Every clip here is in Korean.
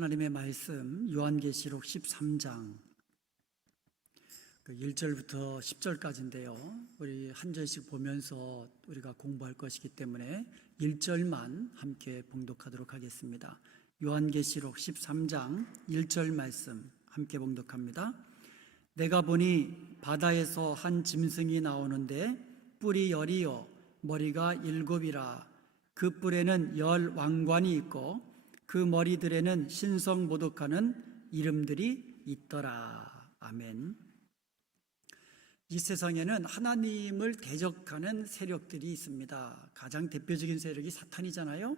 하나님의 말씀 요한계시록 13장 1절부터 10절까지인데요. 우리 한 절씩 보면서 우리가 공부할 것이기 때문에 1절만 함께 봉독하도록 하겠습니다. 요한계시록 13장 1절 말씀 함께 봉독합니다. 내가 보니 바다에서 한 짐승이 나오는데 뿔이 열이요 머리가 일곱이라. 그 뿔에는 열 왕관이 있고 그 머리들에는 신성모독하는 이름들이 있더라. 아멘. 이 세상에는 하나님을 대적하는 세력들이 있습니다. 가장 대표적인 세력이 사탄이잖아요.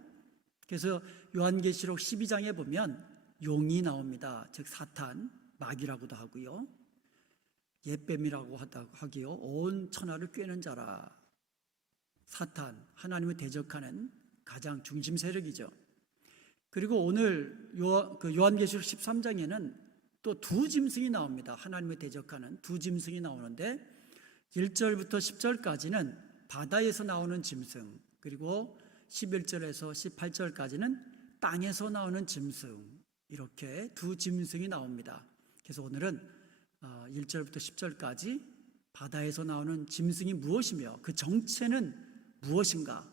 그래서 요한계시록 12장에 보면 용이 나옵니다. 즉 사탄, 마귀라고도 하고요. 옛뱀이라고 하기요. 온 천하를 꿰는 자라. 사탄, 하나님을 대적하는 가장 중심 세력이죠. 그리고 오늘 요한계시록 13장에는 또 두 짐승이 나옵니다. 하나님을 대적하는 두 짐승이 나오는데 1절부터 10절까지는 바다에서 나오는 짐승, 그리고 11절에서 18절까지는 땅에서 나오는 짐승, 이렇게 두 짐승이 나옵니다. 그래서 오늘은 1절부터 10절까지 바다에서 나오는 짐승이 무엇이며 그 정체는 무엇인가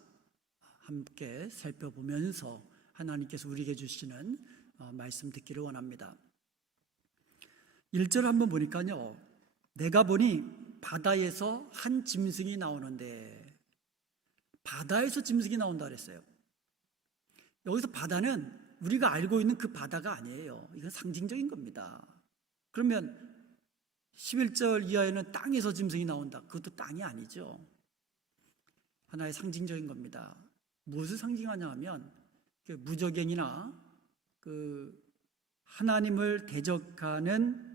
함께 살펴보면서 하나님께서 우리에게 주시는 말씀 듣기를 원합니다. 1절 한번 보니까요, 내가 보니 바다에서 한 짐승이 나오는데, 바다에서 짐승이 나온다 그랬어요. 여기서 바다는 우리가 알고 있는 그 바다가 아니에요. 이건 상징적인 겁니다. 그러면 11절 이하에는 땅에서 짐승이 나온다. 그것도 땅이 아니죠. 하나의 상징적인 겁니다. 무엇을 상징하냐 하면 무저갱이나 하나님을 대적하는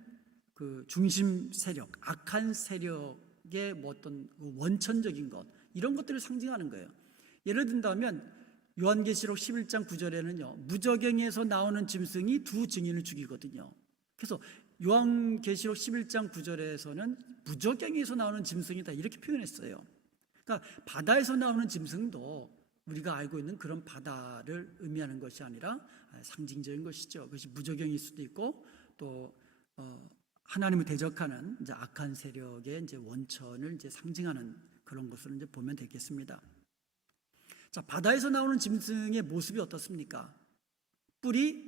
그 중심 세력, 악한 세력의 어떤 원천적인 것, 이런 것들을 상징하는 거예요. 예를 든다면 요한계시록 11장 9절에는요 무저갱에서 나오는 짐승이 두 증인을 죽이거든요. 그래서 요한계시록 11장 9절에서는 무저갱에서 나오는 짐승이다 이렇게 표현했어요. 그러니까 바다에서 나오는 짐승도 우리가 알고 있는 그런 바다를 의미하는 것이 아니라 상징적인 것이죠. 그것이 무저갱일 수도 있고 또 하나님을 대적하는 이제 악한 세력의 이제 원천을 이제 상징하는 그런 것을 이제 보면 되겠습니다. 자, 바다에서 나오는 짐승의 모습이 어떻습니까? 뿔이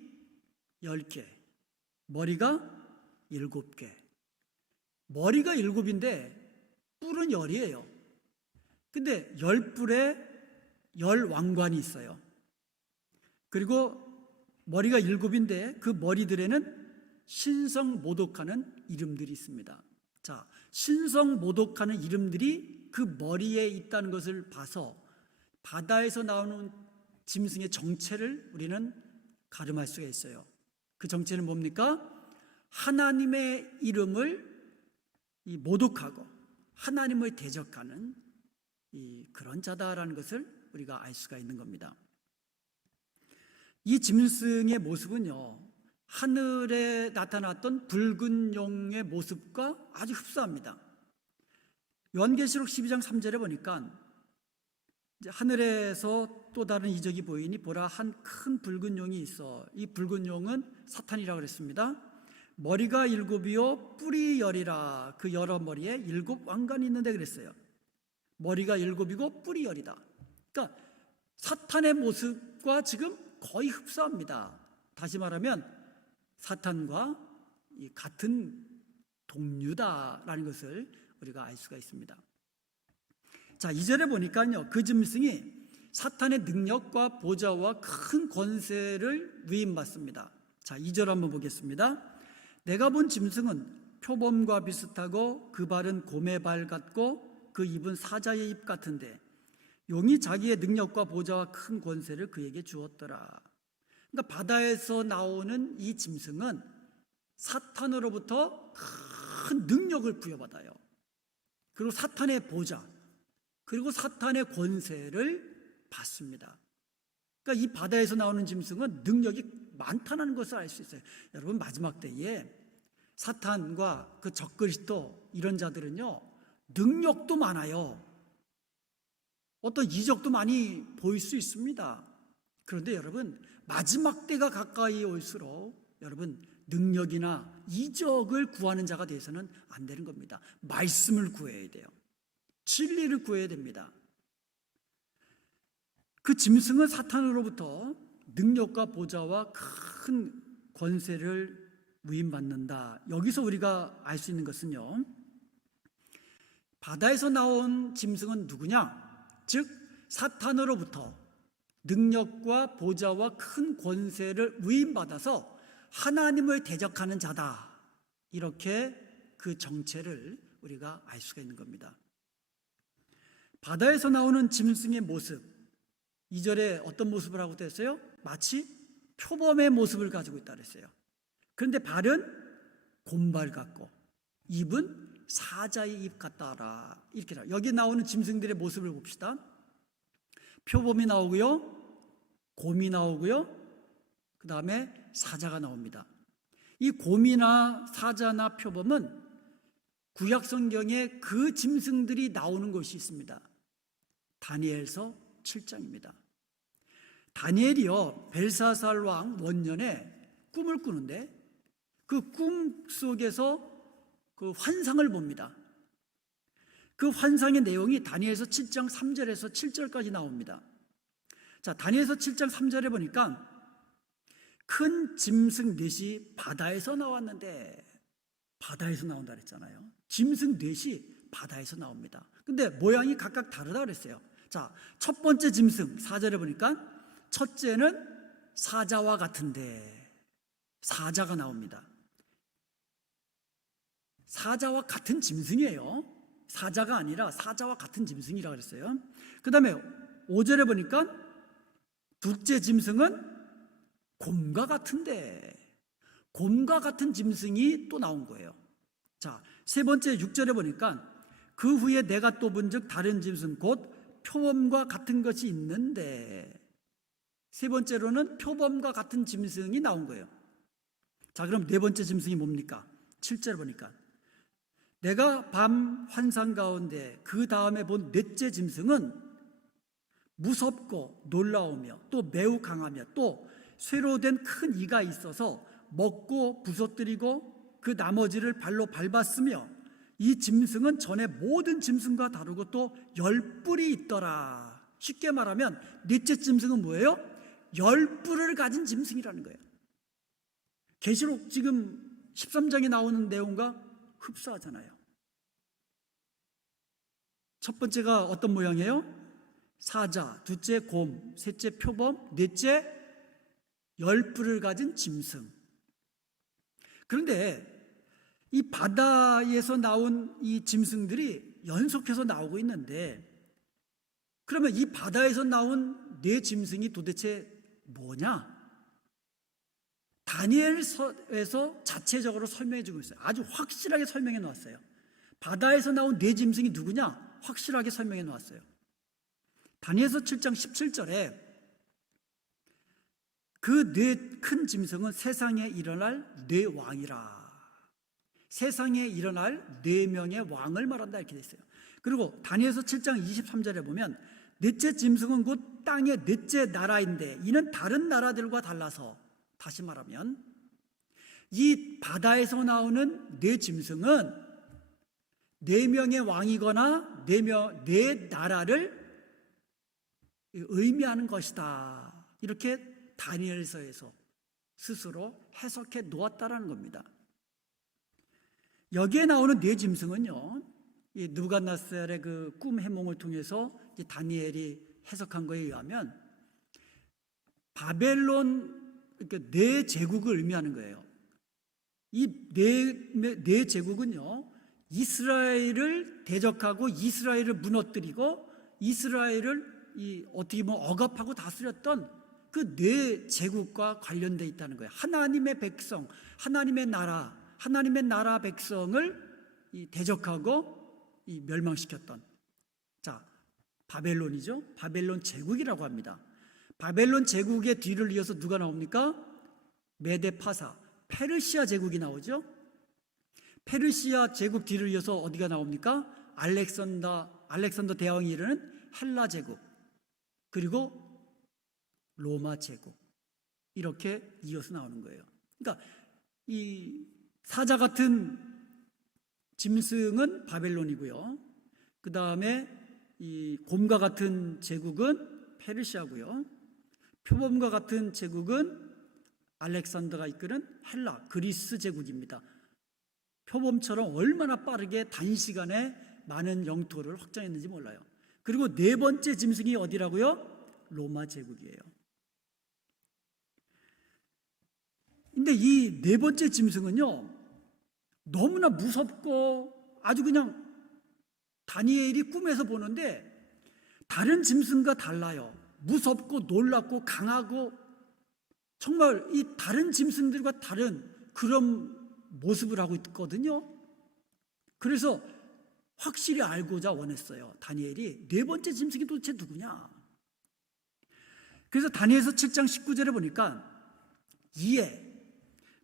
10개, 머리가 7개. 머리가 7인데 뿔은 10이에요. 근데 10뿔에 10 왕관이 있어요. 그리고 머리가 7인데 그 머리들에는 신성모독하는 이름들이 있습니다. 자, 신성모독하는 이름들이 그 머리에 있다는 것을 봐서 바다에서 나오는 짐승의 정체를 우리는 가늠할 수가 있어요. 그 정체는 뭡니까? 하나님의 이름을 모독하고 하나님을 대적하는 그런 자다라는 것을 우리가 알 수가 있는 겁니다. 이 짐승의 모습은요, 하늘에 나타났던 붉은 용의 모습과 아주 흡사합니다. 요한계시록 12장 3절에 보니까 이제 하늘에서 또 다른 이적이 보이니 보라 한 큰 붉은 용이 있어. 이 붉은 용은 사탄이라고 그랬습니다. 머리가 7이요 뿔이 10이라. 그 여러 머리에 7 왕관이 있는데 그랬어요. 머리가 7이고 뿔이 10이다. 그러니까 사탄의 모습과 지금 거의 흡사합니다. 다시 말하면 사탄과 같은 동류다라는 것을 우리가 알 수가 있습니다. 자, 2절에 보니까요, 그 짐승이 사탄의 능력과 보좌와 큰 권세를 위임받습니다. 자, 2절 한번 보겠습니다. 내가 본 짐승은 표범과 비슷하고 그 발은 곰의 발 같고 그 입은 사자의 입 같은데 용이 자기의 능력과 보좌와 큰 권세를 그에게 주었더라. 그러니까 바다에서 나오는 이 짐승은 사탄으로부터 큰 능력을 부여받아요. 그리고 사탄의 보좌, 그리고 사탄의 권세를 받습니다. 그러니까 이 바다에서 나오는 짐승은 능력이 많다는 것을 알 수 있어요. 여러분, 마지막 때에 사탄과 그 적그리스도 이런 자들은요 능력도 많아요. 어떤 이적도 많이 보일 수 있습니다. 그런데 여러분, 마지막 때가 가까이 올수록 여러분 능력이나 이적을 구하는 자가 돼서는 안 되는 겁니다. 말씀을 구해야 돼요. 진리를 구해야 됩니다. 그 짐승은 사탄으로부터 능력과 보좌와 큰 권세를 위임받는다. 여기서 우리가 알 수 있는 것은요, 바다에서 나온 짐승은 누구냐? 즉 사탄으로부터 능력과 보좌와 큰 권세를 위임받아서 하나님을 대적하는 자다. 이렇게 그 정체를 우리가 알 수가 있는 겁니다. 바다에서 나오는 짐승의 모습, 2절에 어떤 모습을 하고 있어요? 마치 표범의 모습을 가지고 있다 그랬어요. 그런데 발은 곰발 같고 입은 사자의 입 같다라. 이렇게 나와요. 여기 나오는 짐승들의 모습을 봅시다. 표범이 나오고요, 곰이 나오고요, 그 다음에 사자가 나옵니다. 이 곰이나 사자나 표범은 구약 성경에 그 짐승들이 나오는 곳이 있습니다. 다니엘서 7장입니다. 다니엘이요, 벨사살 왕 원년에 꿈을 꾸는데 그 꿈 속에서 그 환상을 봅니다. 그 환상의 내용이 다니엘서 7장 3절에서 7절까지 나옵니다. 자, 다니엘서 7장 3절에 보니까 큰 짐승 넷이 바다에서 나왔는데, 바다에서 나온다 그랬잖아요. 짐승 넷이 바다에서 나옵니다. 근데 모양이 각각 다르다 그랬어요. 자, 첫 번째 짐승 4절에 보니까 첫째는 사자와 같은데, 사자가 나옵니다. 사자와 같은 짐승이에요. 사자가 아니라 사자와 같은 짐승이라고 그랬어요. 그 다음에 5절에 보니까 둘째 짐승은 곰과 같은데, 곰과 같은 짐승이 또 나온 거예요. 자, 세 번째 6절에 보니까 그 후에 내가 또 본즉 다른 짐승 곧 표범과 같은 것이 있는데, 세 번째로는 표범과 같은 짐승이 나온 거예요. 자, 그럼 네 번째 짐승이 뭡니까? 7절 보니까 내가 밤 환상 가운데 그 다음에 본 넷째 짐승은 무섭고 놀라우며 또 매우 강하며 또 쇠로 된 큰 이가 있어서 먹고 부서뜨리고 그 나머지를 발로 밟았으며 이 짐승은 전에 모든 짐승과 다르고 또 10뿔이 있더라. 쉽게 말하면 넷째 짐승은 뭐예요? 10뿔을 가진 짐승이라는 거예요. 계시록 지금 13장에 나오는 내용과 흡사하잖아요. 첫 번째가 어떤 모양이에요? 사자, 둘째 곰, 셋째 표범, 넷째 10뿔을 가진 짐승. 그런데 이 바다에서 나온 이 짐승들이 연속해서 나오고 있는데, 그러면 이 바다에서 나온 네 짐승이 도대체 뭐냐? 다니엘서에서 자체적으로 설명해 주고 있어요. 아주 확실하게 설명해 놓았어요. 바다에서 나온 네 짐승이 누구냐? 확실하게 설명해 놓았어요. 다니엘서 7장 17절에 그 네 큰 짐승은 세상에 일어날 네 왕이라. 세상에 일어날 네 명의 왕을 말한다 이렇게 돼 있어요. 그리고 다니엘서 7장 23절에 보면 넷째 짐승은 곧 땅의 넷째 나라인데 이는 다른 나라들과 달라서, 다시 말하면 이 바다에서 나오는 네 짐승은 네 명의 왕이거나 네 나라를 의미하는 것이다. 이렇게 다니엘서에서 스스로 해석해 놓았다라는 겁니다. 여기에 나오는 네 짐승은요, 이 느부갓네살의 그 꿈 해몽을 통해서 다니엘이 해석한 거에 의하면 바벨론, 그러니까 네 제국을 의미하는 거예요. 이 네 제국은요, 이스라엘을 대적하고 이스라엘을 무너뜨리고 이스라엘을 어떻게 보면 억압하고 다스렸던 그 네 제국과 관련되어 있다는 거예요. 하나님의 백성, 하나님의 나라 백성을 대적하고 멸망시켰던, 자, 바벨론이죠. 바벨론 제국이라고 합니다. 바벨론 제국의 뒤를 이어서 누가 나옵니까? 메데파사, 페르시아 제국이 나오죠. 페르시아 제국 뒤를 이어서 어디가 나옵니까? 알렉산더 대왕이 이르는 헬라 제국, 그리고 로마 제국. 이렇게 이어서 나오는 거예요. 그러니까 이 사자 같은 짐승은 바벨론이고요. 그 다음에 이 곰과 같은 제국은 페르시아고요. 표범과 같은 제국은 알렉산더가 이끄는 헬라, 그리스 제국입니다. 표범처럼 얼마나 빠르게 단시간에 많은 영토를 확장했는지 몰라요. 그리고 네 번째 짐승이 어디라고요? 로마 제국이에요. 근데 이 네 번째 짐승은요, 너무나 무섭고 아주 그냥 다니엘이 꿈에서 보는데 다른 짐승과 달라요. 무섭고 놀랍고 강하고 정말 이 다른 짐승들과 다른 그런 모습을 하고 있거든요. 그래서 확실히 알고자 원했어요. 다니엘이 네 번째 짐승이 도대체 누구냐. 그래서 다니엘서 7장 19절에 보니까 이에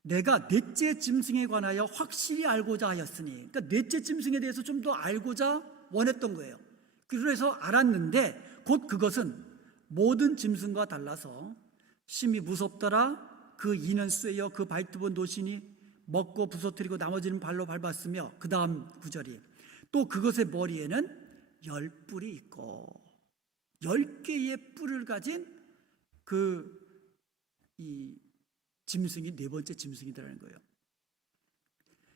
내가 넷째 짐승에 관하여 확실히 알고자 하였으니, 그러니까 넷째 짐승에 대해서 좀 더 알고자 원했던 거예요. 그래서 알았는데 곧 그것은 모든 짐승과 달라서 심히 무섭더라. 그 이는 쇠여 그 발톱은 노시니 먹고 부서뜨리고 나머지는 발로 밟았으며, 그 다음 구절이 또 그것의 머리에는 10뿔이 있고 10개의 뿔을 가진 이 짐승이 네 번째 짐승이라는 거예요.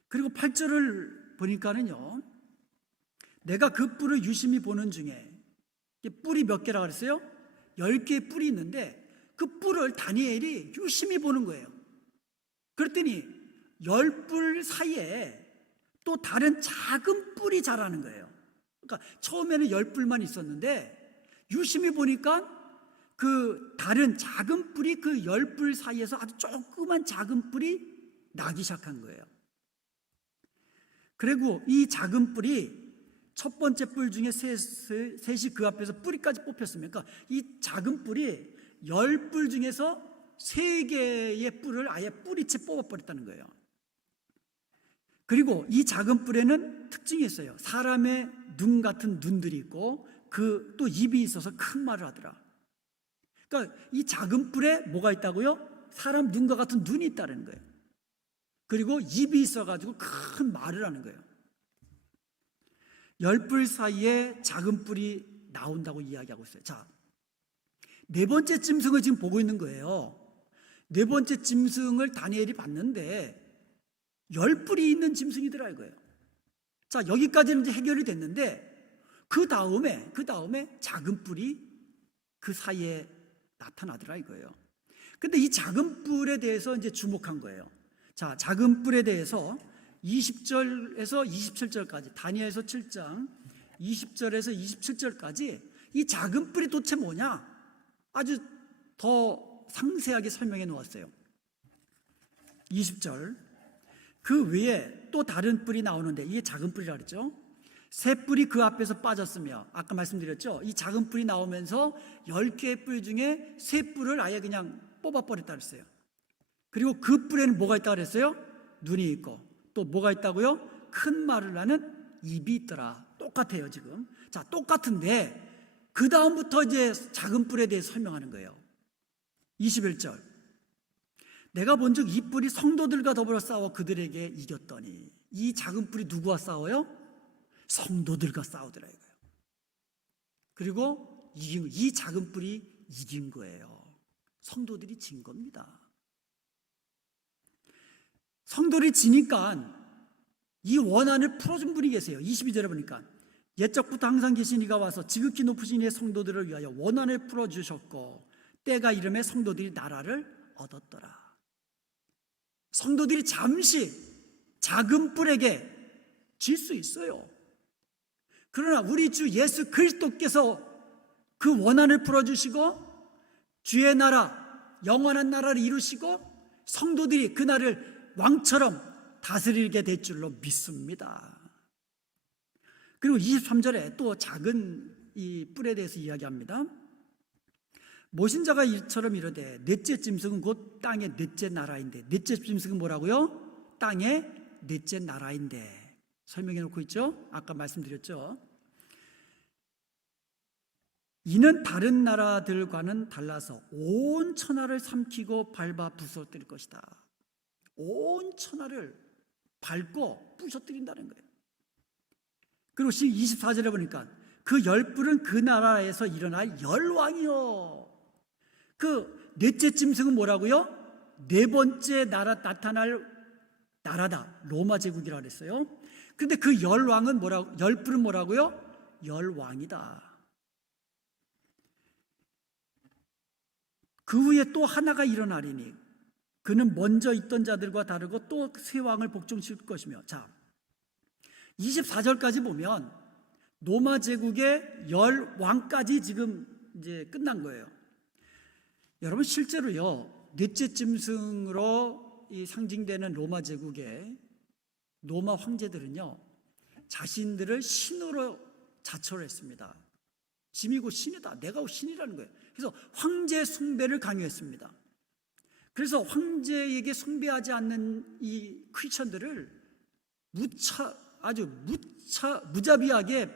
그리고 8절을 보니까는요, 내가 그 뿔을 유심히 보는 중에, 뿔이 몇 개라고 그랬어요? 10개의 뿔이 있는데 그 뿔을 다니엘이 유심히 보는 거예요. 그랬더니 10뿔 사이에 또 다른 작은 뿔이 자라는 거예요. 그러니까 처음에는 10뿔만 있었는데 유심히 보니까 그 다른 작은 뿔이 그 10뿔 사이에서 아주 조그만 작은 뿔이 나기 시작한 거예요. 그리고 이 작은 뿔이 첫 번째 뿔 중에 셋이 그 앞에서 뿌리까지 뽑혔습니다. 그러니까 이 작은 뿔이 10뿔 중에서 3개의 뿔을 아예 뿌리채 뽑아버렸다는 거예요. 그리고 이 작은 뿔에는 특징이 있어요. 사람의 눈 같은 눈들이 있고 또 입이 있어서 큰 말을 하더라. 그러니까 이 작은 뿔에 뭐가 있다고요? 사람 눈과 같은 눈이 있다는 거예요. 그리고 입이 있어가지고 큰 말을 하는 거예요. 10뿔 사이에 작은 뿔이 나온다고 이야기하고 있어요. 자, 네 번째 짐승을 지금 보고 있는 거예요. 네 번째 짐승을 다니엘이 봤는데 10뿔이 있는 짐승이더라 이거예요. 자, 여기까지는 이제 해결이 됐는데 그 다음에 작은 뿔이 그 사이에 나타나더라 이거예요. 근데 이 작은 뿔에 대해서 이제 주목한 거예요. 자, 작은 뿔에 대해서 20절에서 27절까지, 다니엘서 7장 20절에서 27절까지 이 작은 뿔이 도대체 뭐냐? 아주 더 상세하게 설명해 놓았어요. 20절, 그 외에 또 다른 뿔이 나오는데 이게 작은 뿔이라고 그랬죠. 새 뿔이 그 앞에서 빠졌으며, 아까 말씀드렸죠. 이 작은 뿔이 나오면서 10개의 뿔 중에 새 뿔을 아예 그냥 뽑아버렸다 그랬어요. 그리고 그 뿔에는 뭐가 있다고 그랬어요? 눈이 있고 또 뭐가 있다고요? 큰 말을 하는 입이 있더라. 똑같아요 지금. 자, 똑같은데 그 다음부터 이제 작은 뿔에 대해 설명하는 거예요. 21절, 내가 본즉 이 뿔이 성도들과 더불어 싸워 그들에게 이겼더니. 이 작은 뿔이 누구와 싸워요? 성도들과 싸우더라 이거예요. 그리고 이 작은 뿔이 이긴 거예요. 성도들이 진 겁니다. 성도들이 지니까 이 원한을 풀어준 분이 계세요. 22절에 보니까 옛적부터 항상 계신 이가 와서 지극히 높으신 이의 성도들을 위하여 원한을 풀어주셨고 때가 이름에 성도들이 나라를 얻었더라. 성도들이 잠시 작은 뿔에게 질 수 있어요. 그러나 우리 주 예수 그리스도께서 그 원한을 풀어주시고 주의 나라, 영원한 나라를 이루시고 성도들이 그 나라를 왕처럼 다스리게 될 줄로 믿습니다. 그리고 23절에 또 작은 이 뿔에 대해서 이야기합니다. 모신자가 이처럼 이르되 넷째 짐승은 곧 땅의 넷째 나라인데. 넷째 짐승은 뭐라고요? 땅의 넷째 나라인데. 설명해 놓고 있죠. 아까 말씀드렸죠. 이는 다른 나라들과는 달라서 온 천하를 삼키고 밟아 부서뜨릴 것이다. 온 천하를 밟고 부서뜨린다는 거예요. 그리고 24절에 보니까 그 열불은 그 나라에서 일어날 열왕이요. 그 넷째 짐승은 뭐라고요? 네 번째 나타날 나라다. 로마 제국이라고 그랬어요. 그런데 그 열왕은 뭐라고? 열불은 뭐라고요? 열왕이다. 그 후에 또 하나가 일어나리니 그는 먼저 있던 자들과 다르고 또 새 왕을 복종시킬 것이며. 자, 24절까지 보면 로마 제국의 열왕까지 지금 이제 끝난 거예요. 여러분, 실제로요, 넷째 짐승으로 상징되는 로마 제국의 로마 황제들은요, 자신들을 신으로 자처를 했습니다. 짐이 곧 신이다. 내가 곧 신이라는 거예요. 그래서 황제 숭배를 강요했습니다. 그래서 황제에게 숭배하지 않는 이 크리스천들을 무자비하게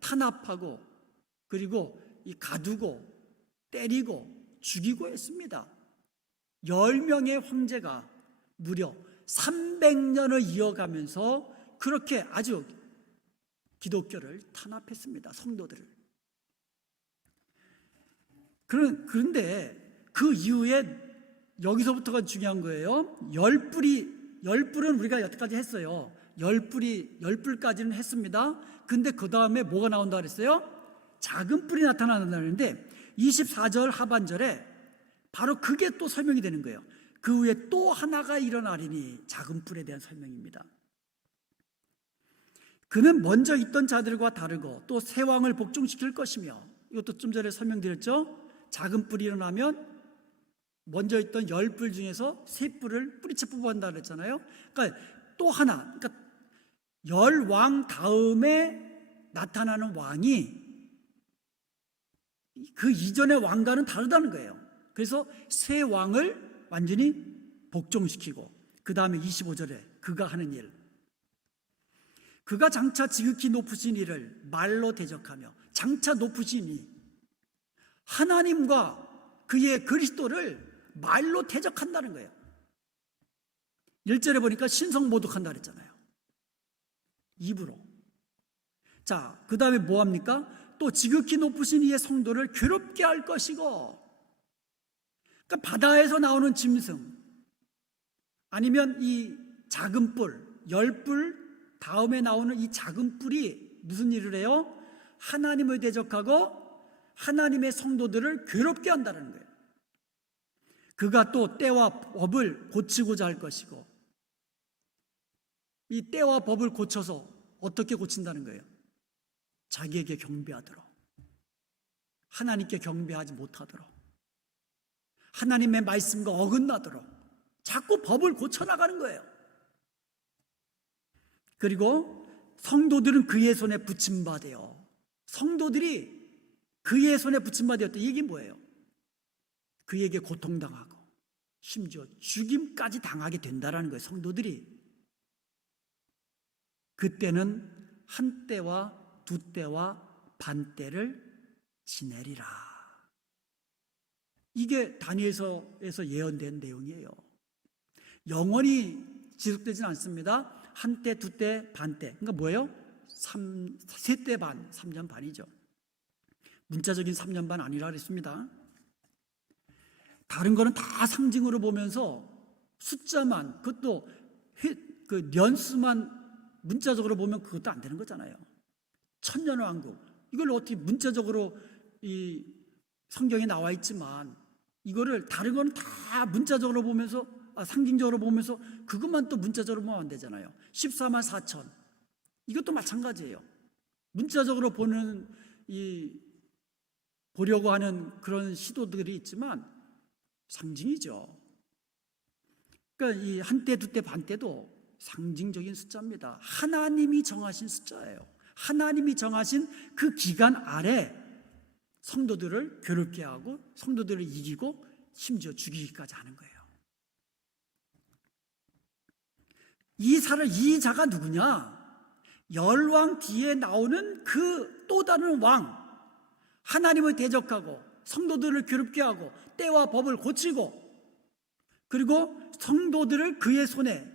탄압하고, 그리고 가두고 때리고 죽이고 했습니다. 10명의 황제가 무려 300년을 이어가면서 그렇게 아주 기독교를 탄압했습니다. 성도들을. 그런데 그 이후에 여기서부터가 중요한 거예요. 열불은 우리가 여태까지 했어요. 열불까지는 했습니다. 근데 그 다음에 뭐가 나온다 그랬어요? 작은 뿔이 나타난다는데 24절 하반절에 바로 그게 또 설명이 되는 거예요. 그 후에 또 하나가 일어나리니, 작은 뿔에 대한 설명입니다. 그는 먼저 있던 자들과 다르고 또 새 왕을 복종시킬 것이며, 이것도 좀 전에 설명드렸죠. 작은 뿔이 일어나면 먼저 있던 열뿔 중에서 세 뿔을 뿌리채 뽑아낸다 그랬잖아요. 그러니까 또 하나, 그러니까 열왕 다음에 나타나는 왕이 그 이전의 왕과는 다르다는 거예요. 그래서 새 왕을 완전히 복종시키고, 그 다음에 25절에 그가 하는 일, 그가 장차 지극히 높으신 이를 말로 대적하며, 장차 높으신 이 하나님과 그의 그리스도를 말로 대적한다는 거예요. 1절에 보니까 신성 모독한다 그랬잖아요. 입으로. 자, 그 다음에 뭐 합니까? 또 지극히 높으신 이의 성도를 괴롭게 할 것이고. 그러니까 바다에서 나오는 짐승, 아니면 이 작은 뿔, 열뿔 다음에 나오는 이 작은 뿔이 무슨 일을 해요? 하나님을 대적하고 하나님의 성도들을 괴롭게 한다는 거예요. 그가 또 때와 법을 고치고자 할 것이고, 이 때와 법을 고쳐서 어떻게 고친다는 거예요? 자기에게 경배하도록, 하나님께 경배하지 못하도록, 하나님의 말씀과 어긋나도록 자꾸 법을 고쳐나가는 거예요. 그리고 성도들은 그의 손에 붙임받아요. 성도들이 그의 손에 붙임받았다. 이게 뭐예요? 그에게 고통당하고 심지어 죽임까지 당하게 된다는 거예요. 성도들이. 그때는 한 때와 두 때와 반 때를 지내리라. 이게 다니엘서에서 예언된 내용이에요. 영원히 지속되진 않습니다. 한 때, 두 때, 반 때. 그러니까 뭐예요? 세 때 반, 3년 반이죠. 문자적인 3년 반 아니라 그랬습니다. 다른 거는 다 상징으로 보면서 숫자만, 그것도 그 년수만 문자적으로 보면 그것도 안 되는 거잖아요. 천년왕국, 이걸 어떻게 문자적으로 이 성경에 나와 있지만, 이거를 다른 거는 다 문자적으로 보면서, 상징적으로 보면서 그것만 또 문자적으로 보면 안 되잖아요. 14만 4천, 이것도 마찬가지예요. 문자적으로 보려고 하는 그런 시도들이 있지만 상징이죠. 그러니까 이 한때, 두때, 반때도 상징적인 숫자입니다. 하나님이 정하신 숫자예요. 하나님이 정하신 그 기간 아래 성도들을 괴롭게 하고 성도들을 이기고 심지어 죽이기까지 하는 거예요. 이 자가 누구냐? 열왕 뒤에 나오는 그 또 다른 왕, 하나님을 대적하고 성도들을 괴롭게 하고 때와 법을 고치고, 그리고 성도들을 그의 손에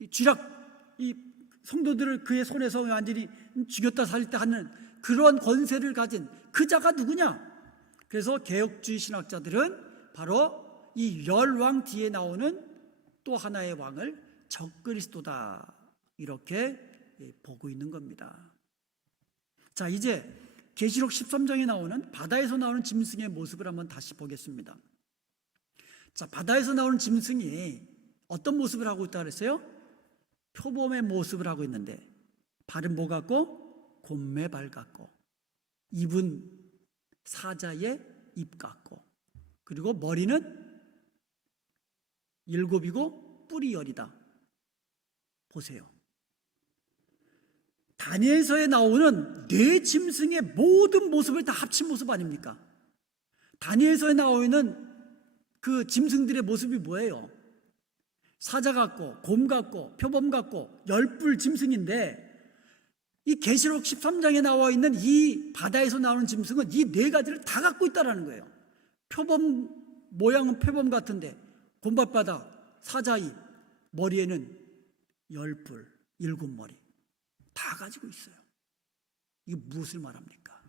이 성도들을 그의 손에서 완전히 죽였다 살렸다 하는 그런 권세를 가진 그 자가 누구냐? 그래서 개혁주의 신학자들은 바로 이 열왕 뒤에 나오는 또 하나의 왕을 적그리스도다, 이렇게 보고 있는 겁니다. 자, 이제 계시록 13장에 나오는 바다에서 나오는 짐승의 모습을 한번 다시 보겠습니다. 자, 바다에서 나오는 짐승이 어떤 모습을 하고 있다 그랬어요? 표범의 모습을 하고 있는데, 발은 뭐 같고? 곰매발 같고, 입은 사자의 입 같고, 그리고 머리는 7이고 뿔이 10이다. 보세요. 다니엘서에 나오는 네 짐승의 모든 모습을 다 합친 모습 아닙니까? 다니엘서에 나오는 그 짐승들의 모습이 뭐예요? 사자 같고 곰 같고 표범 같고 10뿔 짐승인데, 이 계시록 13장에 나와 있는 이 바다에서 나오는 짐승은 이 네 가지를 다 갖고 있다는 거예요. 표범 모양은 표범 같은데 곰발바닥, 사자 입, 머리에는 10뿔, 7머리 다 가지고 있어요. 이게 무엇을 말합니까?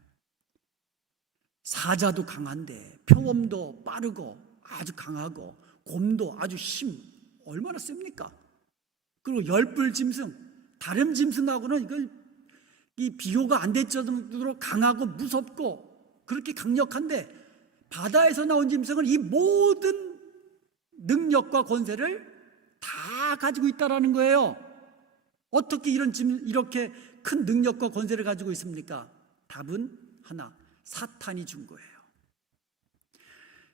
사자도 강한데 표범도 빠르고 아주 강하고 곰도 아주 얼마나 셉니까? 그리고 10뿔 짐승, 다른 짐승하고는 이 비교가 안 될 정도로 강하고 무섭고 그렇게 강력한데, 바다에서 나온 짐승은 이 모든 능력과 권세를 다 가지고 있다라는 거예요. 어떻게 이렇게 큰 능력과 권세를 가지고 있습니까? 답은 하나, 사탄이 준 거예요.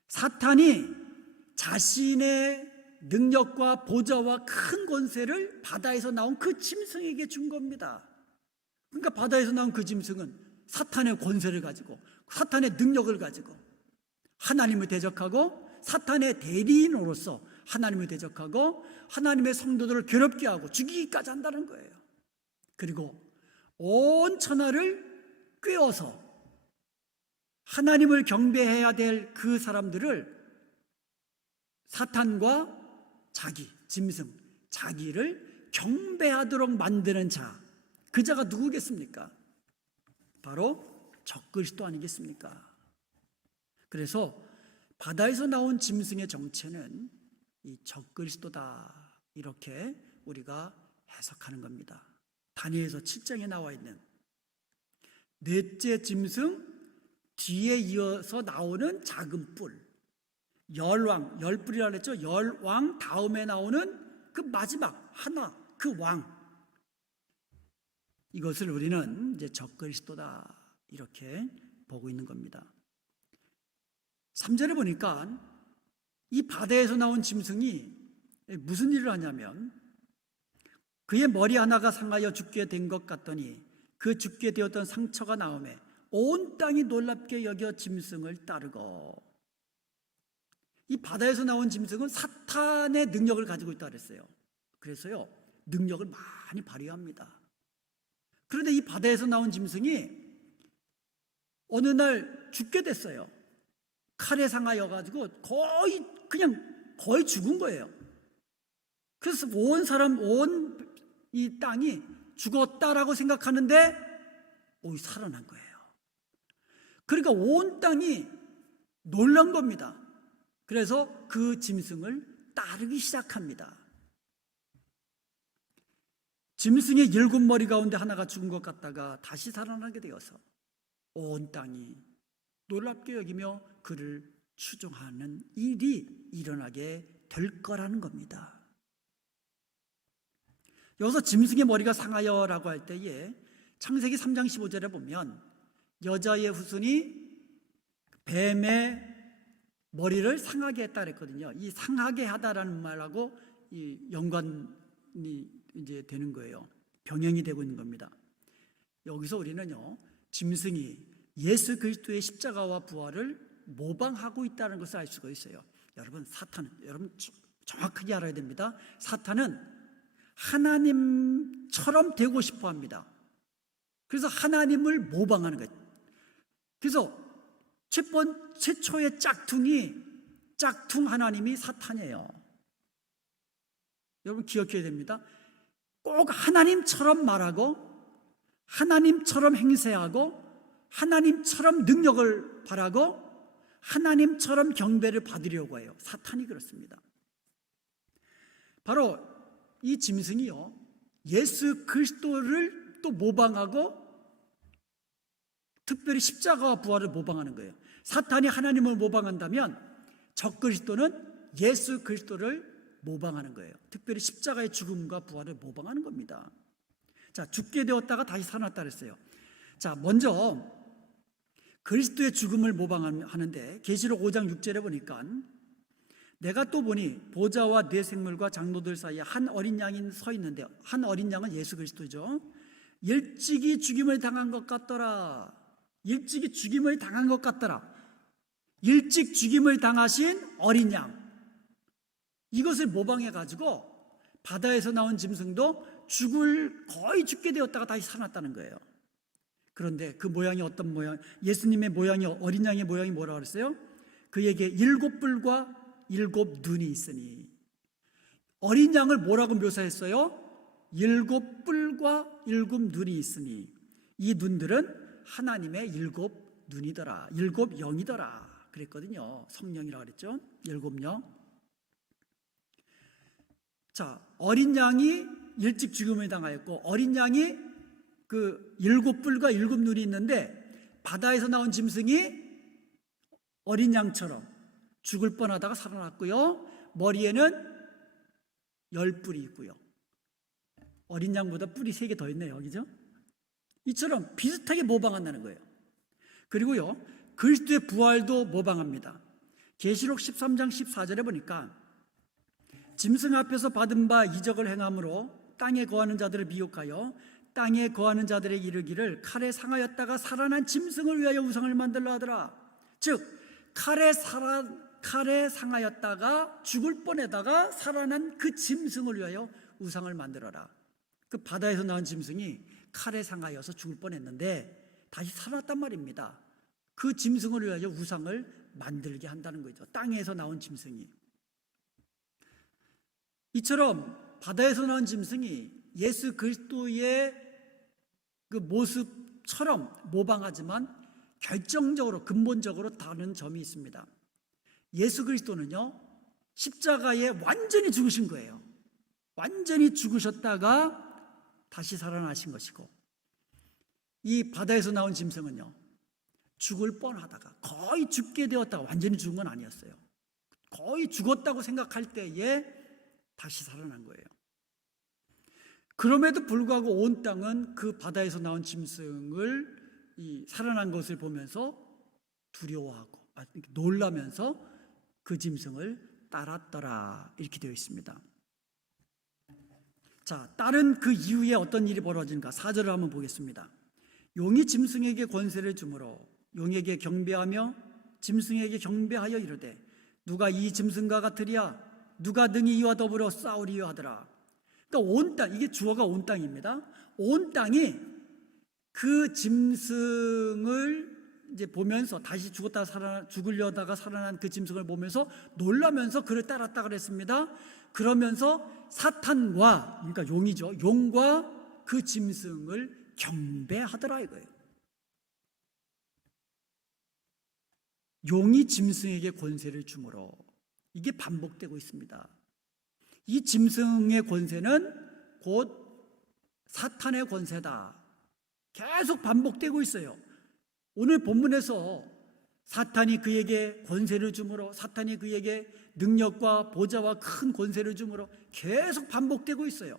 사탄이 자신의 능력과 보좌와 큰 권세를 바다에서 나온 그 짐승에게 준 겁니다. 그러니까 바다에서 나온 그 짐승은 사탄의 권세를 가지고, 사탄의 능력을 가지고 하나님을 대적하고, 사탄의 대리인으로서 하나님을 대적하고 하나님의 성도들을 괴롭게 하고 죽이기까지 한다는 거예요. 그리고 온 천하를 꿰어서 하나님을 경배해야 될 그 사람들을 사탄과 짐승, 자기를 경배하도록 만드는 자, 그 자가 누구겠습니까? 바로 적그리스도 아니겠습니까? 그래서 바다에서 나온 짐승의 정체는 이 적그리스도다, 이렇게 우리가 해석하는 겁니다. 다니엘서 7장에 나와 있는 넷째 짐승 뒤에 이어서 나오는 작은 뿔, 열왕, 10뿔이라고 했죠. 열왕 다음에 나오는 그 마지막 하나, 그 왕, 이것을 우리는 이제 적그리스도다, 이렇게 보고 있는 겁니다. 3절에 보니까 이 바다에서 나온 짐승이 무슨 일을 하냐면, 그의 머리 하나가 상하여 죽게 된 것 같더니 그 죽게 되었던 상처가 나오매 온 땅이 놀랍게 여겨 짐승을 따르고. 이 바다에서 나온 짐승은 사탄의 능력을 가지고 있다 그랬어요. 그래서요, 능력을 많이 발휘합니다. 그런데 이 바다에서 나온 짐승이 어느 날 죽게 됐어요. 칼에 상하여 가지고 거의 죽은 거예요. 그래서 온 이 땅이 죽었다라고 생각하는데 살아난 거예요. 그러니까 온 땅이 놀란 겁니다. 그래서 그 짐승을 따르기 시작합니다. 짐승의 7머리 가운데 하나가 죽은 것 같다가 다시 살아나게 되어서 온 땅이 놀랍게 여기며 그를 추종하는 일이 일어나게 될 거라는 겁니다. 여기서 짐승의 머리가 상하여라고 할 때에 창세기 3장 15절에 보면 여자의 후손이 뱀의 머리를 상하게 했다 그랬거든요. 이 상하게 하다라는 말하고 이 연관이 이제 되는 거예요. 병행이 되고 있는 겁니다. 여기서 우리는요, 짐승이 예수 그리스도의 십자가와 부활을 모방하고 있다는 것을 알 수가 있어요. 여러분 정확하게 알아야 됩니다. 사탄은 하나님처럼 되고 싶어 합니다. 그래서 하나님을 모방하는 거예요. 그래서 최초의 짝퉁 하나님이 사탄이에요. 여러분 기억해야 됩니다. 꼭 하나님처럼 말하고 하나님처럼 행세하고 하나님처럼 능력을 바라고 하나님처럼 경배를 받으려고 해요. 사탄이 그렇습니다. 바로 이 짐승이요, 예수 그리스도를 또 모방하고 특별히 십자가와 부활을 모방하는 거예요. 사탄이 하나님을 모방한다면 적그리스도는 예수 그리스도를 모방하는 거예요. 특별히 십자가의 죽음과 부활을 모방하는 겁니다. 자, 죽게 되었다가 다시 살아났다 그랬어요. 자, 먼저 그리스도의 죽음을 모방하는데 계시록 5장 6절에 보니까 내가 또 보니 보좌와 네 생물과 장로들 사이에 한 어린 양이 서 있는데, 한 어린 양은 예수 그리스도죠. 일찍이 죽임을 당한 것 같더라. 일찍이 죽임을 당한 것 같더라. 일찍 죽임을 당하신 어린 양, 이것을 모방해 가지고 바다에서 나온 짐승도 거의 죽게 되었다가 다시 살아났다는 거예요. 그런데 그 모양이 어떤 모양? 예수님의 모양이, 어린 양의 모양이 뭐라고 그랬어요? 그에게 7뿔과 7눈이 있으니. 어린 양을 뭐라고 묘사했어요? 7뿔과 7눈이 있으니. 이 눈들은 하나님의 7눈이더라, 7영이더라 그랬거든요. 성령이라고 그랬죠. 7영. 자, 어린 양이 일찍 죽음을 당하였고, 어린 양이 그 7뿔과 7눈이 있는데 바다에서 나온 짐승이 어린 양처럼 죽을 뻔하다가 살아났고요. 머리에는 10뿔이 있고요. 어린 양보다 뿔이 3개 더 있네요. 그죠? 이처럼 비슷하게 모방한다는 거예요. 그리고요, 그리스도의 부활도 모방합니다. 계시록 13장 14절에 보니까 짐승 앞에서 받은 바 이적을 행함으로 땅에 거하는 자들을 미혹하여 땅에 거하는 자들의 이르기를 칼에 상하였다가 살아난 짐승을 위하여 우상을 만들라 하더라. 즉 칼에 상하였다가 죽을 뻔에다가 살아난 그 짐승을 위하여 우상을 만들어라. 그 바다에서 나온 짐승이 칼에 상하여서 죽을 뻔했는데 다시 살았단 말입니다. 그 짐승을 위하여 우상을 만들게 한다는 거죠. 땅에서 나온 짐승이. 이처럼 바다에서 나온 짐승이 예수 그리스도의 그 모습처럼 모방하지만 결정적으로 근본적으로 다른 점이 있습니다. 예수 그리스도는요, 십자가에 완전히 죽으신 거예요. 완전히 죽으셨다가 다시 살아나신 것이고, 이 바다에서 나온 짐승은요, 죽을 뻔하다가 거의 죽게 되었다가, 완전히 죽은 건 아니었어요. 거의 죽었다고 생각할 때에 다시 살아난 거예요. 그럼에도 불구하고 온 땅은 그 바다에서 나온 짐승을, 이 살아난 것을 보면서 두려워하고 놀라면서 그 짐승을 따랐더라, 이렇게 되어 있습니다. 자, 다른 그 이후에 어떤 일이 벌어진가? 4절을 한번 보겠습니다. 용이 짐승에게 권세를 주므로 용에게 경배하며 짐승에게 경배하여 이르되 누가 이 짐승과 같으리야? 누가 능히 이와 더불어 싸우리요 하더라. 그러니까 온 땅, 이게 주어가 온 땅입니다. 온 땅이 그 짐승을 이제 보면서, 다시 죽으려다가 살아난 그 짐승을 보면서 놀라면서 그를 따랐다 그랬습니다. 그러면서 사탄과, 그러니까 용이죠, 용과 그 짐승을 경배하더라 이거예요. 용이 짐승에게 권세를 주므로, 이게 반복되고 있습니다. 이 짐승의 권세는 곧 사탄의 권세다. 계속 반복되고 있어요. 오늘 본문에서 사탄이 그에게 권세를 주므로, 사탄이 그에게 능력과 보좌와 큰 권세를 주므로 계속 반복되고 있어요.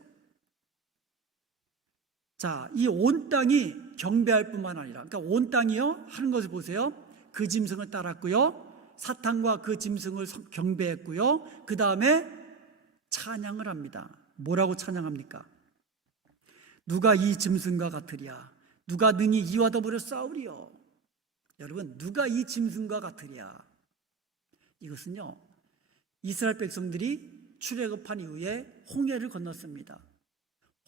자, 이 온 땅이 경배할 뿐만 아니라, 그러니까 온 땅이요 하는 것을 보세요. 그 짐승을 따랐고요, 사탄과 그 짐승을 경배했고요, 그 다음에 찬양을 합니다. 뭐라고 찬양합니까? 누가 이 짐승과 같으랴? 누가 능히 이와 더불어 싸우리요? 여러분, 누가 이 짐승과 같으랴? 이것은요, 이스라엘 백성들이 출애굽한 이후에 홍해를 건넜습니다.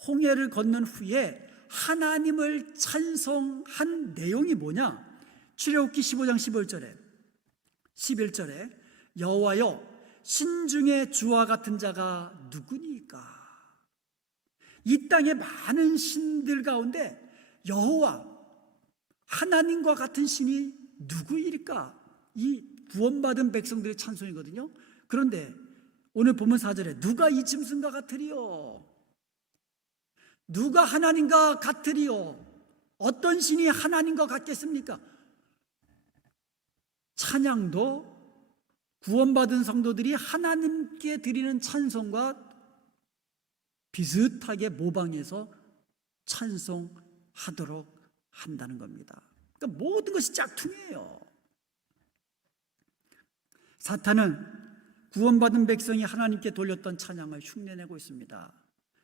홍해를 건넌 후에 하나님을 찬송한 내용이 뭐냐? 출애굽기 15장 11절에 여호와여 신중에 주와 같은 자가 누구니까? 이 땅의 많은 신들 가운데 여호와 하나님과 같은 신이 누구일까? 이 구원받은 백성들의 찬송이거든요. 그런데 오늘 본문 4절에 누가 이 짐승과 같으리요? 누가 하나님과 같으리요? 어떤 신이 하나님과 같겠습니까? 찬양도 구원받은 성도들이 하나님께 드리는 찬송과 비슷하게 모방해서 찬송하도록 한다는 겁니다. 그러니까 모든 것이 짝퉁이에요. 사탄은 구원받은 백성이 하나님께 돌렸던 찬양을 흉내내고 있습니다.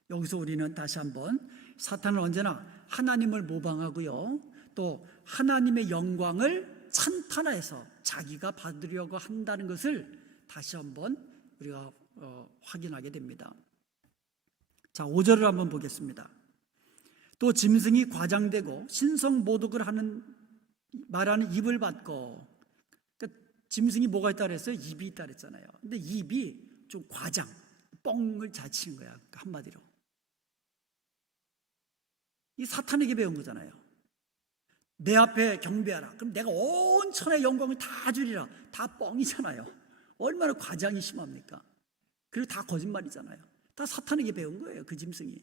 여기서 우리는 다시 한번 사탄은 언제나 하나님을 모방하고요, 또 하나님의 영광을 찬탄해서 자기가 받으려고 한다는 것을 다시 한번 우리가 확인하게 됩니다. 자, 5절을 한번 보겠습니다. 또 짐승이 과장되고 신성 모독을 말하는 입을 받고, 그러니까 짐승이 뭐가 있다 그랬어요? 입이 있다 그랬잖아요. 근데 입이 좀 과장, 뻥을 잘 치는 거야. 그러니까 한마디로 이 사탄에게 배운 거잖아요. 내 앞에 경배하라. 그럼 내가 온 천의 영광을 다 주리라. 다 뻥이잖아요. 얼마나 과장이 심합니까? 그리고 다 거짓말이잖아요. 다 사탄에게 배운 거예요, 그 짐승이.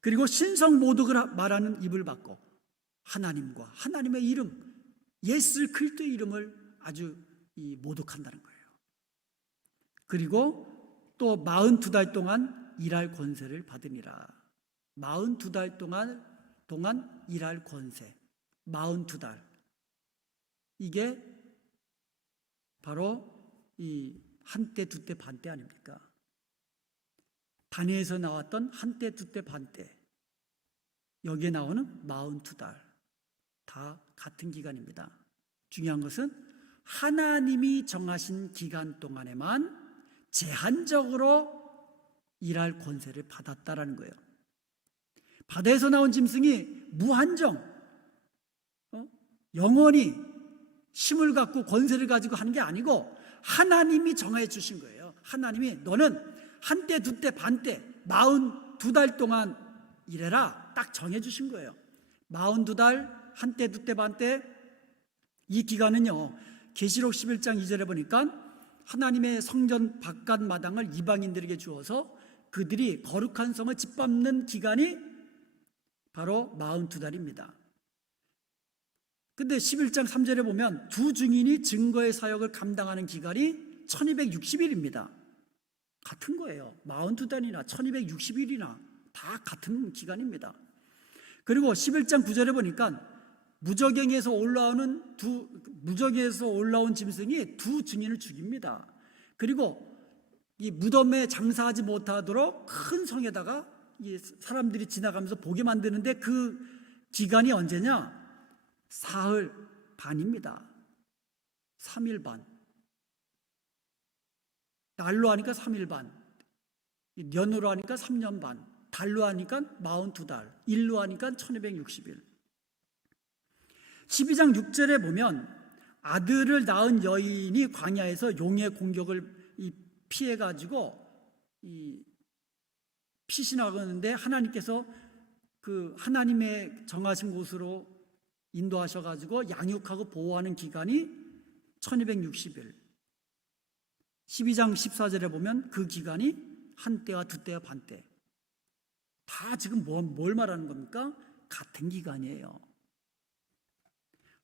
그리고 신성 모독을 말하는 입을 받고 하나님과 하나님의 이름, 예수 그리스도의 이름을 아주 모독한다는 거예요. 그리고 또 42달 동안 일할 권세를 받으니라. 42달 동안 일할 권세, 42달. 이게 바로 이 한때 두때 반때 아닙니까? 다니엘에서 나왔던 한때 두때 반때, 여기에 나오는 42달 다 같은 기간입니다. 중요한 것은 하나님이 정하신 기간 동안에만 제한적으로 일할 권세를 받았다라는 거예요. 바다에서 나온 짐승이 무한정 영원히 힘을 갖고 권세를 가지고 하는 게 아니고 하나님이 정해 주신 거예요. 하나님이 너는 한때 두때 반때 42달 동안 일해라, 딱 정해 주신 거예요. 42달 한때 두때 반때. 이 기간은요, 계시록 11장 2절에 보니까 하나님의 성전 바깥 마당을 이방인들에게 주어서 그들이 거룩한 성을 짓밟는 기간이 바로 42달입니다. 근데 11장 3절에 보면 두 증인이 증거의 사역을 감당하는 기간이 1260일입니다. 같은 거예요. 42달이나 1260일이나 다 같은 기간입니다. 그리고 11장 9절에 보니까 무저갱에서 올라온 짐승이 두 증인을 죽입니다. 그리고 이 무덤에 장사하지 못하도록 큰 성에다가 이 사람들이 지나가면서 보게 만드는데 그 기간이 언제냐? 사흘 반입니다. 3일 반. 날로 하니까 3일 반, 년으로 하니까 3년 반, 달로 하니까 42달, 일로 하니까 1260일. 12장 6절에 보면 아들을 낳은 여인이 광야에서 용의 공격을 피해가지고 피신하는데 하나님께서 그 하나님의 정하신 곳으로 인도하셔가지고 양육하고 보호하는 기간이 1260일. 12장 14절에 보면 그 기간이 한때와 두때와 반때. 다 지금 뭘 말하는 겁니까? 같은 기간이에요.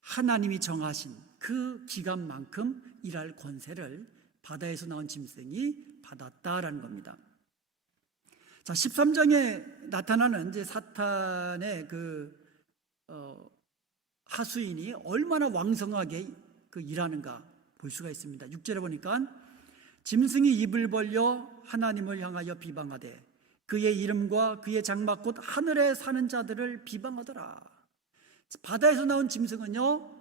하나님이 정하신 그 기간만큼 일할 권세를 바다에서 나온 짐승이 받았다라는 겁니다. 자, 13장에 나타나는 이제 사탄의 하수인이 얼마나 왕성하게 일하는가 볼 수가 있습니다. 6절에 보니까 짐승이 입을 벌려 하나님을 향하여 비방하되 그의 이름과 그의 장막 곧 하늘에 사는 자들을 비방하더라. 바다에서 나온 짐승은요,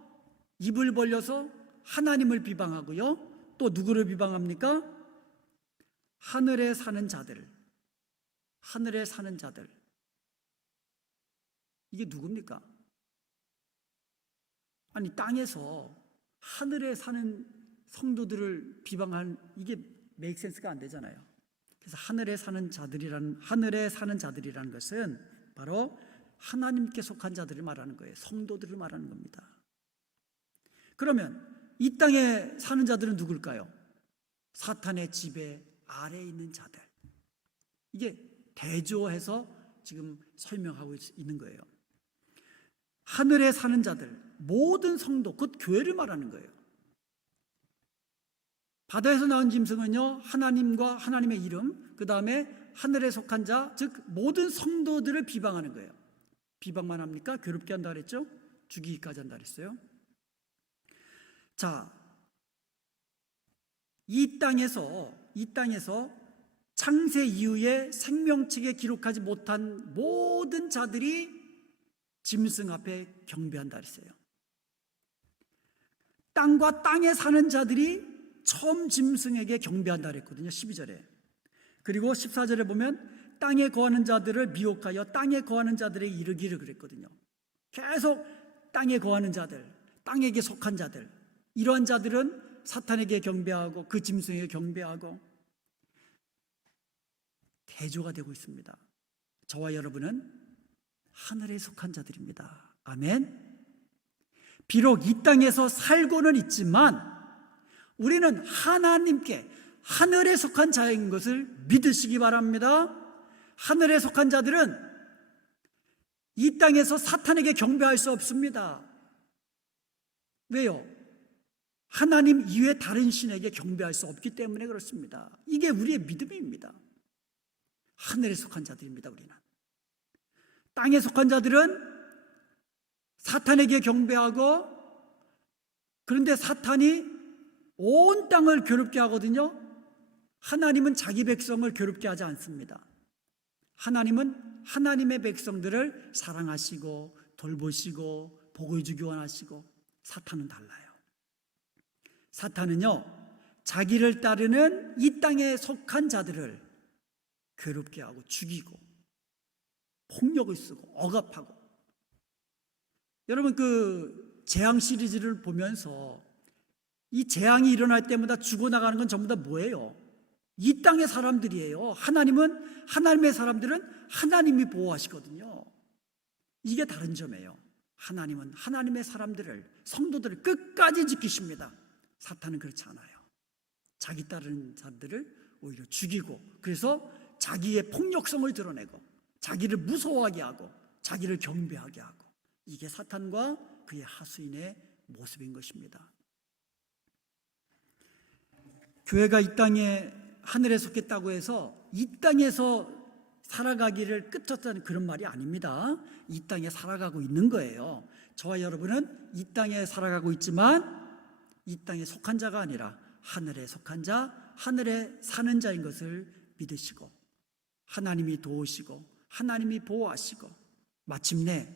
입을 벌려서 하나님을 비방하고요, 또 누구를 비방합니까? 하늘에 사는 자들. 하늘에 사는 자들. 이게 누굽니까? 아니 땅에서 하늘에 사는 성도들을 비방한 이게 메이크 센스가 안 되잖아요. 그래서 하늘에 사는 자들이라는 것은 바로 하나님께 속한 자들을 말하는 거예요. 성도들을 말하는 겁니다. 그러면 이 땅에 사는 자들은 누굴까요? 사탄의 지배 아래에 있는 자들. 이게 대조해서 지금 설명하고 있는 거예요. 하늘에 사는 자들, 모든 성도, 곧 교회를 말하는 거예요. 바다에서 나온 짐승은요, 하나님과 하나님의 이름, 그 다음에 하늘에 속한 자, 즉 모든 성도들을 비방하는 거예요. 비방만 합니까? 괴롭게 한다 그랬죠? 죽이기까지 한다 그랬어요. 자, 이 땅에서 창세 이후에 생명책에 기록하지 못한 모든 자들이 짐승 앞에 경배한다 그랬어요. 땅과 땅에 사는 자들이 처음 짐승에게 경배한다 그랬거든요. 12절에. 그리고 14절에 보면 땅에 거하는 자들을 미혹하여 땅에 거하는 자들에게 이르기를 그랬거든요. 계속 땅에 거하는 자들, 땅에게 속한 자들, 이러한 자들은 사탄에게 경배하고 그 짐승에게 경배하고 대조가 되고 있습니다. 저와 여러분은 하늘에 속한 자들입니다. 아멘. 비록 이 땅에서 살고는 있지만 우리는 하나님께 하늘에 속한 자인 것을 믿으시기 바랍니다. 하늘에 속한 자들은 이 땅에서 사탄에게 경배할 수 없습니다. 왜요? 하나님 이외 다른 신에게 경배할 수 없기 때문에 그렇습니다. 이게 우리의 믿음입니다. 하늘에 속한 자들입니다. 우리는 땅에 속한 자들은 사탄에게 경배하고, 그런데 사탄이 온 땅을 괴롭게 하거든요. 하나님은 자기 백성을 괴롭게 하지 않습니다. 하나님은 하나님의 백성들을 사랑하시고 돌보시고 복을 주기 원하시고, 사탄은 달라요. 사탄은요, 자기를 따르는 이 땅에 속한 자들을 괴롭게 하고 죽이고 폭력을 쓰고 억압하고. 여러분, 그 재앙 시리즈를 보면서 이 재앙이 일어날 때마다 죽어나가는 건 전부 다 뭐예요? 이 땅의 사람들이에요. 하나님의 사람들은 하나님이 보호하시거든요. 이게 다른 점이에요. 하나님은 하나님의 사람들을, 성도들을 끝까지 지키십니다. 사탄은 그렇지 않아요. 자기 따르는 자들을 오히려 죽이고, 그래서 자기의 폭력성을 드러내고 자기를 무서워하게 하고 자기를 경배하게 하고, 이게 사탄과 그의 하수인의 모습인 것입니다. 교회가 이 땅에 하늘에 속했다고 해서 이 땅에서 살아가기를 끝쳤다는 그런 말이 아닙니다. 이 땅에 살아가고 있는 거예요. 저와 여러분은 이 땅에 살아가고 있지만 이 땅에 속한 자가 아니라 하늘에 속한 자, 하늘에 사는 자인 것을 믿으시고, 하나님이 도우시고 하나님이 보호하시고, 마침내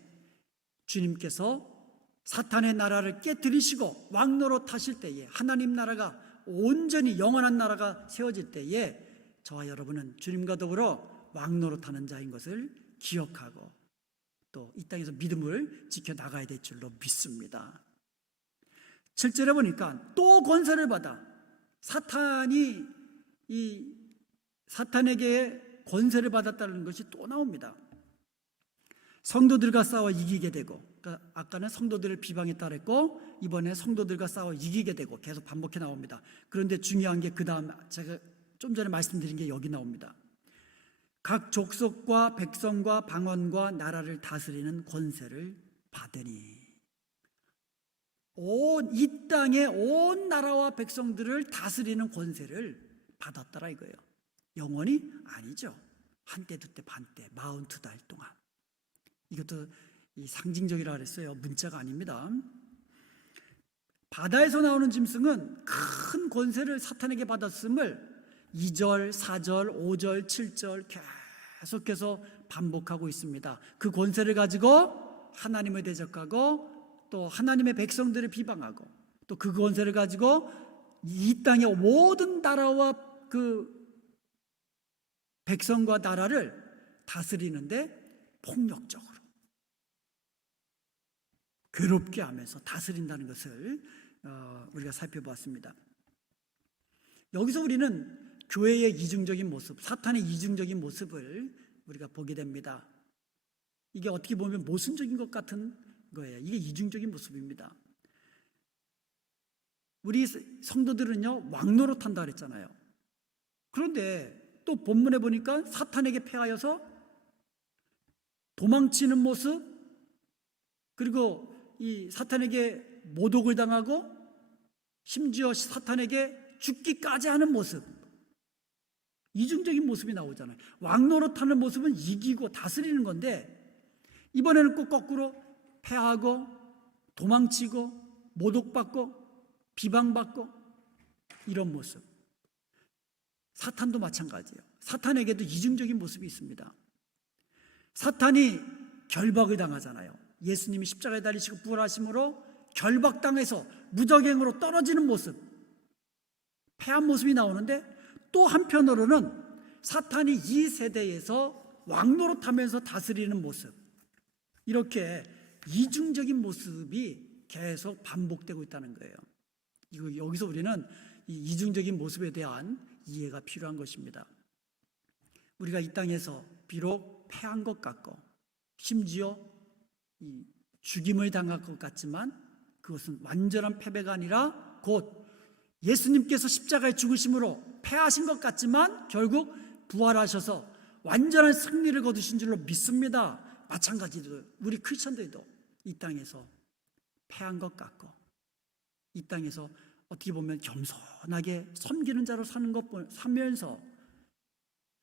주님께서 사탄의 나라를 깨뜨리시고 왕노릇하실 때에, 하나님 나라가 온전히 영원한 나라가 세워질 때에 저와 여러분은 주님과 더불어 왕노릇하는 자인 것을 기억하고 또 이 땅에서 믿음을 지켜나가야 될 줄로 믿습니다. 7절에 보니까 또 권세를 받아, 사탄에게 권세를 받았다는 것이 또 나옵니다. 성도들과 싸워 이기게 되고, 그러니까 아까는 성도들을 비방했다 그랬고 이번에 성도들과 싸워 이기게 되고, 계속 반복해 나옵니다. 그런데 중요한 게 그 다음, 제가 좀 전에 말씀드린 게 여기 나옵니다. 각 족속과 백성과 방언과 나라를 다스리는 권세를 받으니, 이 땅의 온 나라와 백성들을 다스리는 권세를 받았더라 이거예요. 영원히 아니죠. 한때 두때 반때 42달 동안. 이것도 상징적이라 그랬어요. 문자가 아닙니다. 바다에서 나오는 짐승은 큰 권세를 사탄에게 받았음을 2절, 4절, 5절, 7절 계속해서 반복하고 있습니다. 그 권세를 가지고 하나님을 대적하고 또 하나님의 백성들을 비방하고, 또 그 권세를 가지고 이 땅의 모든 나라와 그 백성과 나라를 다스리는데 폭력적으로 괴롭게 하면서 다스린다는 것을 우리가 살펴보았습니다. 여기서 우리는 교회의 이중적인 모습, 사탄의 이중적인 모습을 우리가 보게 됩니다. 이게 어떻게 보면 모순적인 것 같은 거예요. 이게 이중적인 모습입니다. 우리 성도들은요, 왕노릇한다 그랬잖아요. 그런데 또 본문에 보니까 사탄에게 패하여서 도망치는 모습, 그리고 이 사탄에게 모독을 당하고 심지어 사탄에게 죽기까지 하는 모습, 이중적인 모습이 나오잖아요. 왕노릇하는 모습은 이기고 다스리는 건데, 이번에는 꼭 거꾸로 패하고 도망치고 모독받고 비방받고 이런 모습. 사탄도 마찬가지예요. 사탄에게도 이중적인 모습이 있습니다. 사탄이 결박을 당하잖아요. 예수님이 십자가에 달리시고 부활하심으로 결박당해서 무적행으로 떨어지는 모습, 패한 모습이 나오는데, 또 한편으로는 사탄이 이 세대에서 왕노릇하면서 다스리는 모습, 이렇게 이중적인 모습이 계속 반복되고 있다는 거예요. 여기서 우리는 이 이중적인 모습에 대한 이해가 필요한 것입니다. 우리가 이 땅에서 비록 패한 것 같고 심지어 죽임을 당할 것 같지만, 그것은 완전한 패배가 아니라 곧 예수님께서 십자가에 죽으심으로 패하신 것 같지만 결국 부활하셔서 완전한 승리를 거두신 줄로 믿습니다. 마찬가지로 우리 크리스천들도 이 땅에서 패한 것 같고, 이 땅에서 어떻게 보면 겸손하게 섬기는 자로 살면서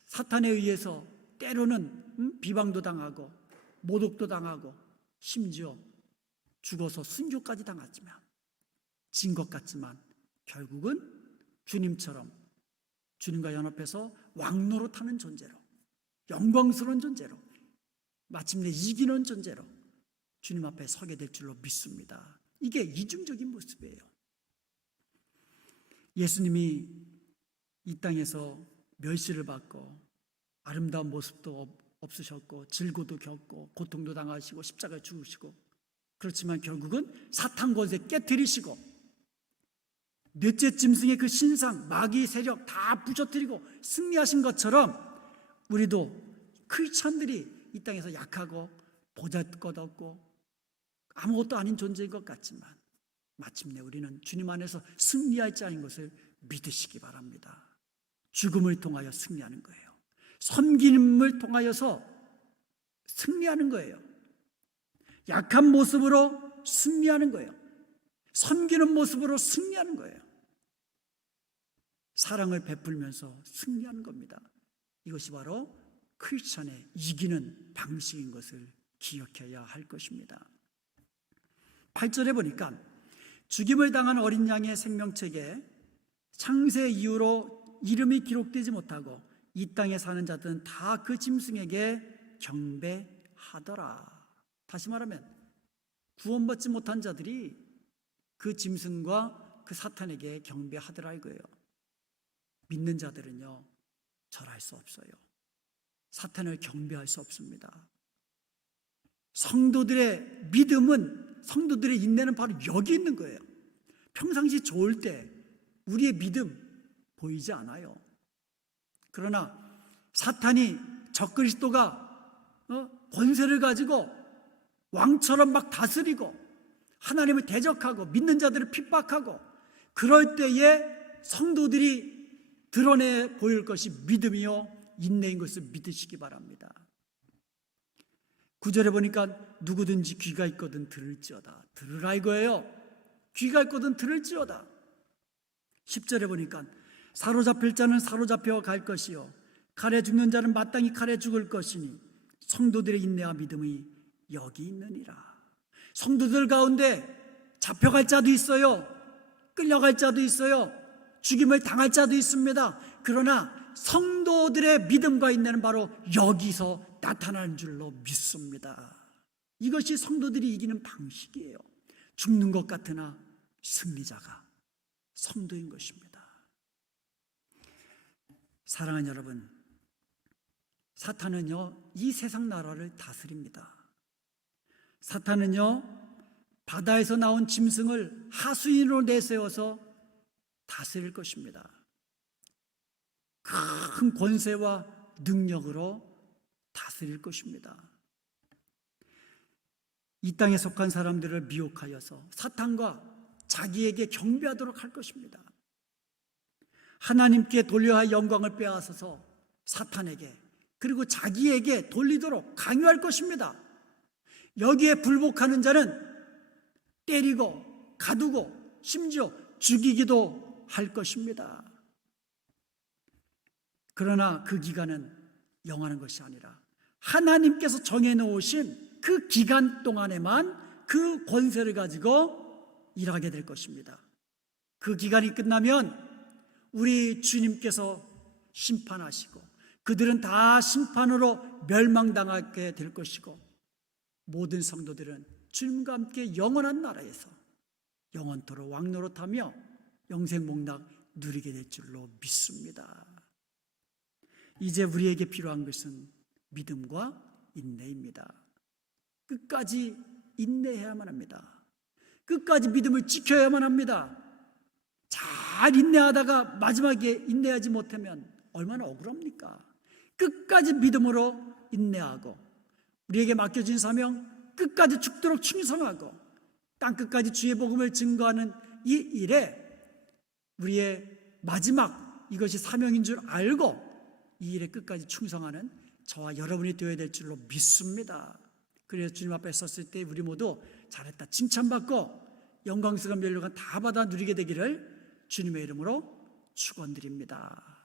사탄에 의해서 때로는 비방도 당하고 모독도 당하고 심지어 죽어서 순교까지 당하지만, 진 것 같지만 결국은 주님처럼 주님과 연합해서 왕노릇하는 존재로, 영광스러운 존재로, 마침내 이기는 존재로 주님 앞에 서게 될 줄로 믿습니다. 이게 이중적인 모습이에요. 예수님이 이 땅에서 멸시를 받고 아름다운 모습도 없으셨고 질고도 겪고 고통도 당하시고 십자가에 죽으시고, 그렇지만 결국은 사탄 권세 깨뜨리시고 넷째 짐승의 그 신상, 마귀 세력 다 부셔뜨리고 승리하신 것처럼, 우리도 크리스천들이 이 땅에서 약하고 보잘것없고 아무것도 아닌 존재인 것 같지만 마침내 우리는 주님 안에서 승리할 자인 것을 믿으시기 바랍니다. 죽음을 통하여 승리하는 거예요. 섬김을 통하여서 승리하는 거예요. 약한 모습으로 승리하는 거예요. 섬기는 모습으로 승리하는 거예요. 사랑을 베풀면서 승리하는 겁니다. 이것이 바로 크리스천의 이기는 방식인 것을 기억해야 할 것입니다. 8절에 보니까 죽임을 당한 어린 양의 생명책에 창세 이후로 이름이 기록되지 못하고 이 땅에 사는 자들은 다 그 짐승에게 경배하더라. 다시 말하면 구원받지 못한 자들이 그 짐승과 그 사탄에게 경배하더라 이거예요. 믿는 자들은요, 절할 수 없어요. 사탄을 경배할 수 없습니다. 성도들의 믿음은, 성도들의 인내는 바로 여기 있는 거예요. 평상시 좋을 때 우리의 믿음 보이지 않아요. 그러나 사탄이, 적그리스도가 권세를 가지고 왕처럼 막 다스리고 하나님을 대적하고 믿는 자들을 핍박하고, 그럴 때에 성도들이 드러내 보일 것이 믿음이요 인내인 것을 믿으시기 바랍니다. 9절에 보니까 누구든지 귀가 있거든 들을지어다. 들으라 이거예요. 귀가 있거든 들을지어다. 10절에 보니까 사로잡힐 자는 사로잡혀 갈 것이요 칼에 죽는 자는 마땅히 칼에 죽을 것이니 성도들의 인내와 믿음이 여기 있느니라. 성도들 가운데 잡혀갈 자도 있어요. 끌려갈 자도 있어요. 죽임을 당할 자도 있습니다. 그러나 성도들의 믿음과 인내는 바로 여기서 나타나는 줄로 믿습니다. 이것이 성도들이 이기는 방식이에요. 죽는 것 같으나 승리자가 성도인 것입니다. 사랑하는 여러분, 사탄은요 이 세상 나라를 다스립니다. 사탄은요 바다에서 나온 짐승을 하수인으로 내세워서 다스릴 것입니다. 큰 권세와 능력으로 다스릴 것입니다. 이 땅에 속한 사람들을 미혹하여서 사탄과 자기에게 경배하도록 할 것입니다. 하나님께 돌려야 영광을 빼앗아서 사탄에게 그리고 자기에게 돌리도록 강요할 것입니다. 여기에 불복하는 자는 때리고 가두고 심지어 죽이기도 할 것입니다. 그러나 그 기간은 영원한 것이 아니라 하나님께서 정해놓으신 그 기간 동안에만 그 권세를 가지고 일하게 될 것입니다. 그 기간이 끝나면 우리 주님께서 심판하시고 그들은 다 심판으로 멸망당하게 될 것이고 모든 성도들은 주님과 함께 영원한 나라에서 영원토록 왕노릇하며 영생복락 누리게 될 줄로 믿습니다. 이제 우리에게 필요한 것은 믿음과 인내입니다. 끝까지 인내해야만 합니다. 끝까지 믿음을 지켜야만 합니다. 잘 인내하다가 마지막에 인내하지 못하면 얼마나 억울합니까? 끝까지 믿음으로 인내하고 우리에게 맡겨진 사명 끝까지 죽도록 충성하고 땅끝까지 주의 복음을 증거하는 이 일에 우리의 마지막 이것이 사명인 줄 알고 이 일에 끝까지 충성하는 저와 여러분이 되어야 될 줄로 믿습니다. 그래서 주님 앞에 섰을 때 우리 모두 잘했다 칭찬받고 영광스러운 멸류관 다 받아 누리게 되기를 주님의 이름으로 축원드립니다.